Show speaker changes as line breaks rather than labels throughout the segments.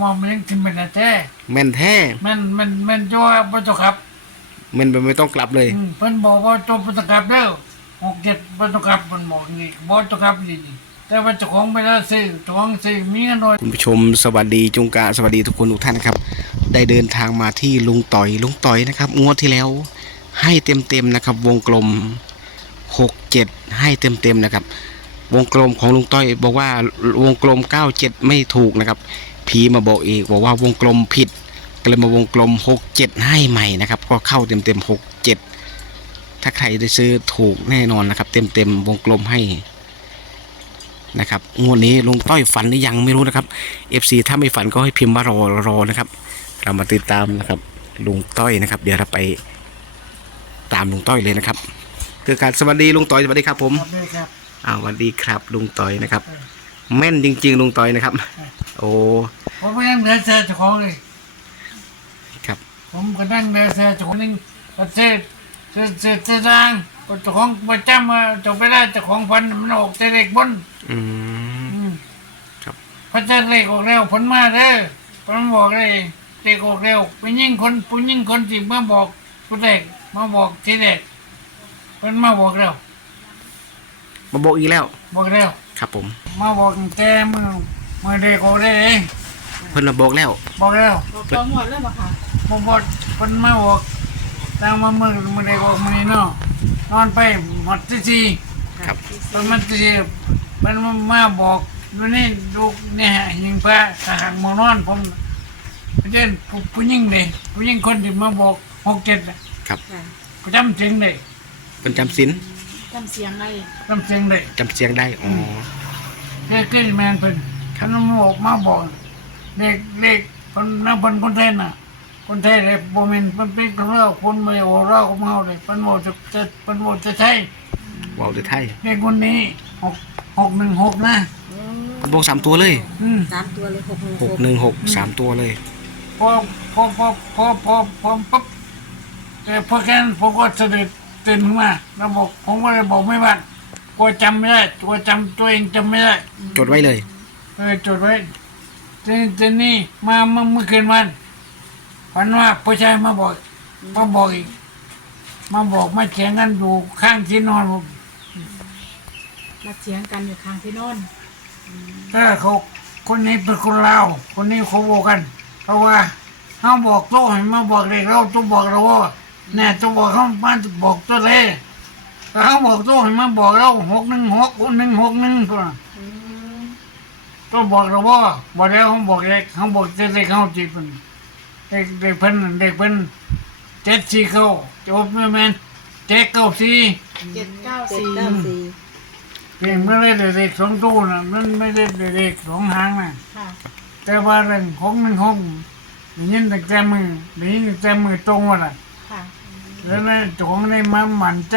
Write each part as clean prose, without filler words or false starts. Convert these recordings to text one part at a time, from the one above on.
ว่ามันยังกินเป็นแท้
แม่นแท้
มันจ่อบ่ต้องกลับ
แม่นไม่ต้องกลับเลย
เพิ่นบอกว่าจ่อบ่ต้องกลับเด้อ67บ่ต้องกลับเพิ่นบอกนี่บ่ต้องกลับนี่แต่ว่าเจ้าของไม่ได้ซื้อเจ้าของซื้อมีเงินน้อย
คุณผู้ชมสวัสดีจุงกะสวัสดีทุกคนทุกท่านครับได้เดินทางมาที่ลุงต่อยนะครับงวดที่แล้วให้เต็มนะครับวงกลม67ให้เต็มนะครับวงกลมของลุงต้อยบอกว่าวงกลม97ไม่ถูกนะครับผีมาบอกอีกบอกว่าวงกลมผิดก็เลยมาวงกลม67ให้ใหม่นะครับก็เข้าเต็ม67ถ้าใครได้ซื้อถูกแน่นอนนะครับเต็มวงกลมให้นะครับงวดนี้ลุงต้อยฝันหรือยังไม่รู้นะครับ FC ถ้าไม่ฝันก็ให้พิมพ์ว่ารอนะครับเรามาติดตามนะครับลุงต้อยนะครับเดี๋ยวเราไปตามลุงต้อยเลยนะครับคือการสวัสดีลุงต้อยสวัสดีครับผม
ครับ
สวัสดีครับลุงต้อยนะครับแม่นจริงๆลุงต้อยนะครับโอ้
ผมก็ยังเหลือเสื้อเจ้าของเลย
ครับ
ผมก็นั่งเหลือเสื้อเจ้าของนึงประเทศเสื้อจางเจ้าของประจำมาจบไปได้เจ้าของฟันมันออกแต่เด็กบน
ครับ
พระเจ้าเล็กออกแล้วผลมาเด้อผลบอกเลยเด็กออกแล้วผู้หญิงคนที่มาบอกผู้เด็กมาบอกที่เด็กผลมาบอกแล้ว
มาบอกอีกแล้ว
บอกแล้ว
ครับผม
มาบอกแต่มือเด็กออกได้เอง
เพิ่นมาบอกแล้ว
บอก
หมดแล้วป่ะคะ
บอกผลมาบอกแต่มามือเด็กออกมือนี่เนาะนอนไปหมดที่
ครับ
มันมันมาบอกดูนี่ดูเนี่ยยิงพระทหารมานอนผมเช่นผู้หญิงเลยผู้หญิงคนที่มาบอก67
ครับ
ก็จำเสียงได้
เป็นจำศีล
จำเสียงได้
จำเสียงได้
จำเสียงได้อ๋อ
เกิดแมนเพิ่นเขามาบอกเด็กคนนักคนไทยน่ะคนไทยเลยโบเมนเป็นคนเราคนไม่โอเราก็มาเลยเป็นโมจะใช่
ว้าวจะไทย
เด็กคนนี้616นะ
บอก3 ตัวเลย
3 ตัวเลย
616 3 ตัวเลย
พอปั๊บแต่พอแค่นั้นผมก็เสด็จตื่นมาแล้วบอกผมก็เลยบอกไม่บ้านกลัวจำไม่ได้กลัวจำตัวเองจำไม่ได้
จดไว้เลย
จดไว้ทีนี้มาเมื่อคืนวันฝันว่าผู้ชายมาบอกอีกมาบอกมาเถียงกันอยู่ข้างที่นอนผม
มาเถียงกันอยู่ข้างที่นอน
ถ้าเขาคนนี้เป็นคนลาวคนนี้เขาบอกกันเพราะว่าเขาบอกโต้ให้มาบอกเด็กเราตัวบอกเราว่าเนี่ยตัวบอกเขามาบอกตัวเลยแต่เขาบอกโต้ให้มาบอกเรา616 ตัวตัวบอกเราว่าบอกแล้วเขาบอกเด็กเขาจีบมันเด็กเพิ่น749จบไม่แม่น794เพียงไม่ได้เด็ก2 ตู้นะมันไม่ได้เด็ก2 หางนะแต่ว่าเรื่อง616ยินตั้งแต่มือตรงว่าน่ะแล้วนั่นของในมาหมั่นใจ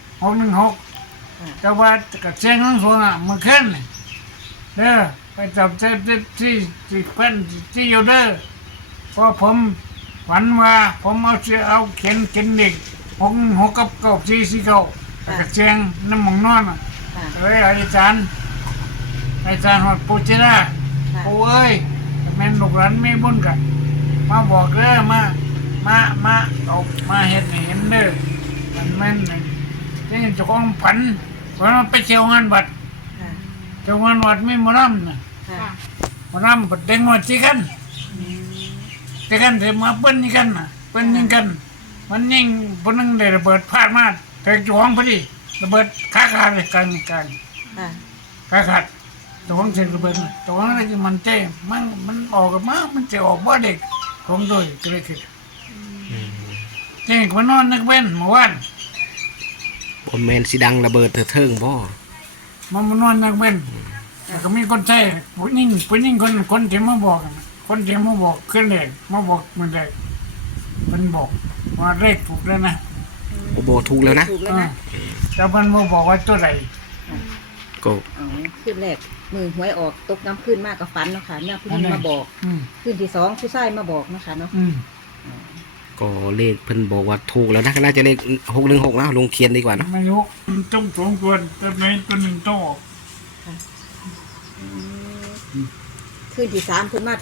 616แต่ว่ากับเสียงทั้งสองอ่ะมันขึ้นเด้อไปจับเจ็บที่เพิ่นที่อยู่เด้อเพราะผมฝันว่าผมเอาเข็นเด็ก616กับ9449กับเสียงน้ำหมองนอนอาจารย์หอดปูจิระปูเอ้ยแม่นลูกหลานไม่บุญกันมาบอกเด้อมาออกมาเห็นเด้อมันแม่นที่เจ้าของฝันมันไปเที่ยวงานวัดไม่มาร่ำนะมาร่ำปัดเด้งวัดที่กันเดี๋ยวมาเปิ้ลยิงกันมันยิงคนนึงได้ระเบิดพลาดมาแต่จ้องพอดีระเบิดขาขาดเลยกันขาขาดตัวของเสกระเบิดตัวของอะไรมันเจ๊มันออกมามันจะออกว่าเด็กของโดยก็เลยคือเจ๊มันนอนนักเว้นเมื่อวาน
บอมแมนสีดังระเบิดเถิงพ่อ
มันนอนนักเว้นก็มีคนใช้ผู้หญิงคนที่มาบอกขึ้นเด็กมาบอกมันเด็กมันบอกว่าเลขถูกแล้วนะ
บอกถูกแล้วนะ
แต่มันบอกว่าตัวไหน
ก็
ขึ้นแรกมือหวยออกตกน้ำขึ้นมากกับฝันเนาะค่ะเนี่ยผู้หญิงมาบอกขึ้นที่2ผู้ชายมาบอกนะคะเนาะ
ก็เลขเพิ่นบอกว่าถูกแล้วนะน่าจะเลข616นะลงเขียนดีกว่านะ
ไม่รู้ต้อง2 ตัวตัวไหนตัวหนึ่งต้องออก
ขึ้นที่3ขึ้นมาเถียง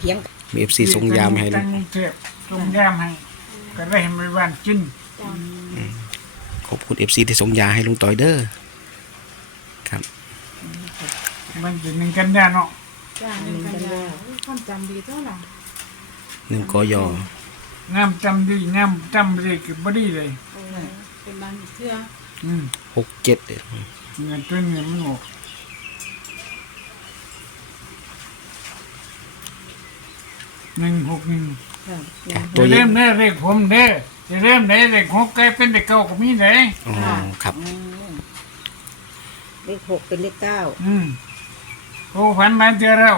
มีFC ส่งยามาให้ลุ
ตั้
ง
งเทพส่งยามให้ก็ได้ให้ไม่บ้านกิน
จ้ะ
ขอบคุณ FC ที่ส่งยาให้ลุงต่อยเด้อครับ
มันจะหนึ่งกันได้เนาะ
จ้ะหนึ่งกันยาความจำดีเท่าไหร่
1 กย
น้ำจำดีน้ำจำดีก็บ่ดีเลย
โอ้เป็นบางเทื่อ
67เด้อ
เงินตัวนี้มันออก161
ค่ะ
ครับ
จะ
ตัวเย
เริ่
อะ
มได้เลขผมเด้อจะเริ่มได้เลข6กลายเป็นเลข9ก็มีได้
อ๋อครับ
อืมเลข 6เป็นเลข
โอ้ฝันมาเจอแล้ว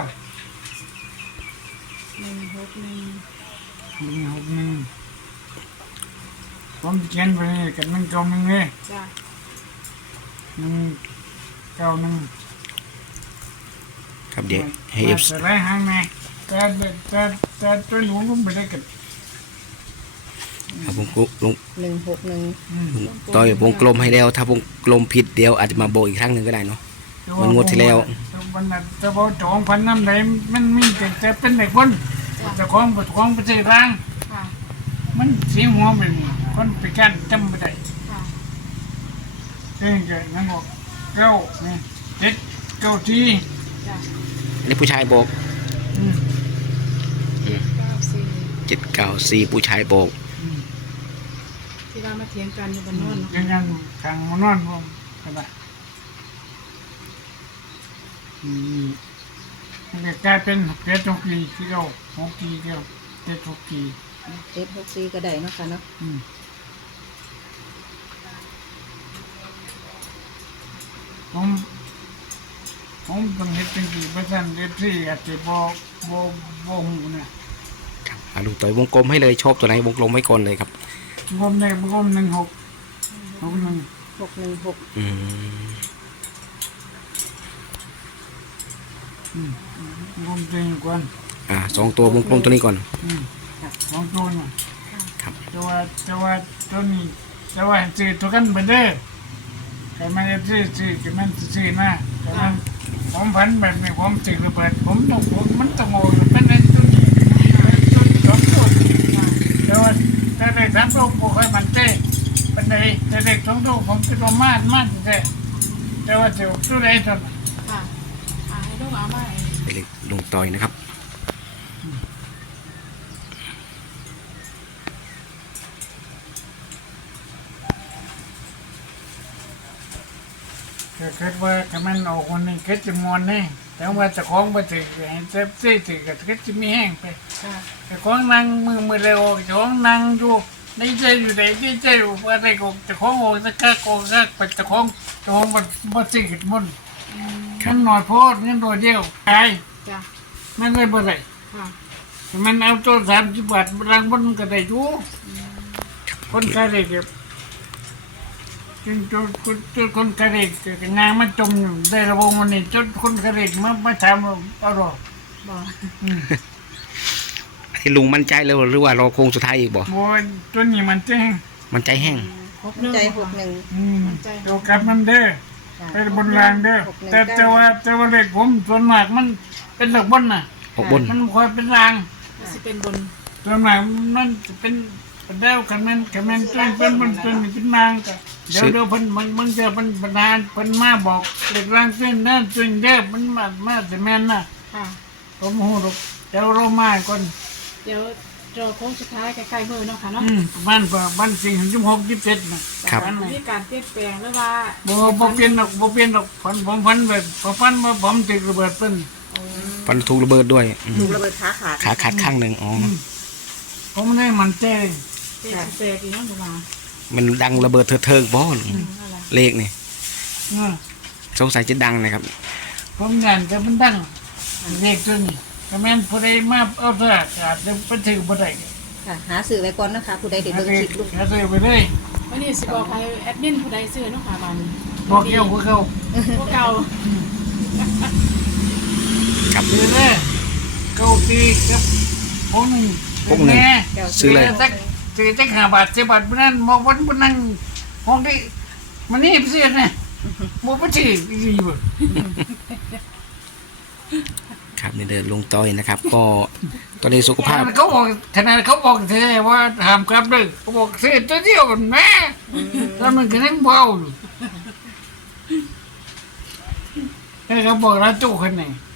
161
161ผมเขียนไปนี่กัน191เลย
จ้ะ
191
ครับเดี๋ยวให้
มา
FC
สไลด์หางแม่แต่ตัวหนูก็ไม่ได้กัน
ครับลุง
9 161
ต่อยวงกลมให้แล้ว ถ้าวงกลมผิดเดี๋ยวอาจจะมาโบกอีกครั้งหนึ่งก็ได้เนาะ มันงวดที่แล้ว
วันนั้นจะบอกจองพันน้ำไหนมันมีแต่เป็นเด็กคนแต่ของไปใช้ร่าง
ค่ะ
มันเสียหัวไปนี่คนไปกันจำไม่ได้
ค่ะ
เองก็นั่นบอกเก้านี่7 9ที
จ้ะ
อันนี้ผู้ชายบอก
อืม
94
794ผู้ชายบอก
ที่ว่ามาเถียงกันอยู่บนโน่น
ยังยังทางมานอนผมใช่ปะมันก็กลายเป็น7 6 ทีที่เรา6 ทีเดียว7 6 ที
764ก็ได้เนาะค่ะเนาะ
ผมต้องเฮ็ดจังซี่บ่ซั่นเด็ดที่อาจจะบ่ฮู้นะครับ
ลุงต่อยวงกลมให้เลยชอบตัวไหนวงกลมไว้ก่อนเลยครับ
ผมได้ผม16 61
616
อืม
ผมจริงก่อน
2 ตัววงกลมตัวนี้ก่อน
ของตัวน่ะ
ครับ
แต่ว่าตัวนี้แต่ว่าซื้อตัวกันบ่เด้อแต่มันจะซื้อก็มันซื้อนะแต่มันผมฝันแบบนี้ผมซื้อระเบิดผมมันต้องโง่เป็นไอ้ตัวนี้ตัว2 ตัวแต่ว่าแต่ได้3 ตัวบ่ค่อยมันเต้เป็นไดแต่ได้2 ตัวผมคิดว่ามาแท้แต่ว่าจะตัวใดตัวนั้น
ค่ะให้ลูกเอามา
ไปเลยลุงต่อยนะครับ
ก็คิดว่าถ้ามันออกวันนี้คิดจะมวนนี่แต่ว่าเจะของไปถึงเห็นเจ็บซี่ถึงก็คิดจะมีแห้งไป
ค่ะ
แต่ของนั่งมือเร็วเจ้าของนั่งอยู่ในใจอยู่ในใจอยู่ว่าอะไรก็เจ้าของออกจะกักออกกักไปเจ้าของมันสิ่งหิดมันมันหน่อยโพดเงินตัวเดียวตาย
จ้ะ
มันเลยบ่ได้
ค่ะ
แต่มันเอาตัว30 บาทรางบนก็ได้อยู่คนขายได้เก็บจึงจุดคนกระเด็กงานมันจมอยู่ได้ระบบมันนี่จุดคนกระเด็กมาถามว่าเอาหรอ
บอก
ให้ลุงมั่นใจเลยหรือว่ารอโค้งสุดท้ายอีกบ่
โอ้ยตัวนี้มันเจ๊ง
มันใจแห้ง
ใจ
เกี่ยวกับมันเด้อไปบนรางเด้อแต่ว่าเล็กผมส่วนมากมันเป็นหลักบนน่ะ
ออกบน
มันคอยเป็นราง
สิเป็นบน
ส่วนมากมันจะเป็นเด้วคันมันเป็นบนจนเป็นรางก็เดี๋ยวเพิ่นมันจะเป็นปัญหาเพิ่นมาบอกเล็กรางเป็นนั่นเป็นเด้อมันมาแต่แม่นน่ะ
ค่ะ
ผมหูดอกเดี๋ยวเรามาก่อน
เดี๋ยวรอโค้งสุดท้ายใกล้ๆมือเนาะค่ะเนาะ
ประมาณวัน4 26 27นะครับ
มีการเปลี่ยนแปลงหรือว่า
บ่เปลี่ยนดอกผมฝันแบบฝันว่าผมติดระเบิดเพิ่น
ฟันถูกระเบิดด้วย
ถูกระเบิดขาขาด
ขาขาดข้างหนึ่งอ๋อ
ผมไม่ได้มันใจ
เปลี่ยนแปลงอีกเนาะหนูมา
มันดังระเบิดเถิดๆบ่
อะไร
เลขนี่
เออ
สงสัยจะดังนะครับ
ผมยันจะมันดังเด็กตัวนี้ก็แม่นผู้ใดมาเอาเถอะอาจจะไปถือบ่ได้
ค่ะหาสื่อไว้ก่อนนะคะผู้ใดเด็ดเบิ่งคลิปลูก
หาซื้อไปเลย
วันนี้สิบอกใครแอดมินผู้ใดซื้อเนาะค่ะบัน
บอกเกี่ยวกับเขา
พวกเก่า
ครับ
ซื้อเลยเก้าปีกับพวกหนึ่ง
พวกหนึ่ง
แม่
ซื้อเลย
ซื้อจัก5 บาท10 บาทนั้นมองวันบนนั่งห้องที่มันนี่เสียนะบ่ไปซื้อดีบ่
ครับนี่เดินลุงต้อยนะครับ ก็ตอนนี้สุขภาพ
เขาบอกขนาดเขาบอกเธอว่าห้ามกลับเลยเขาบอกซื้อตัวเดียวมันแม่แล้วมันก็นั่งเบาอยู่แต่เขาบอกร้านตู้คนไหน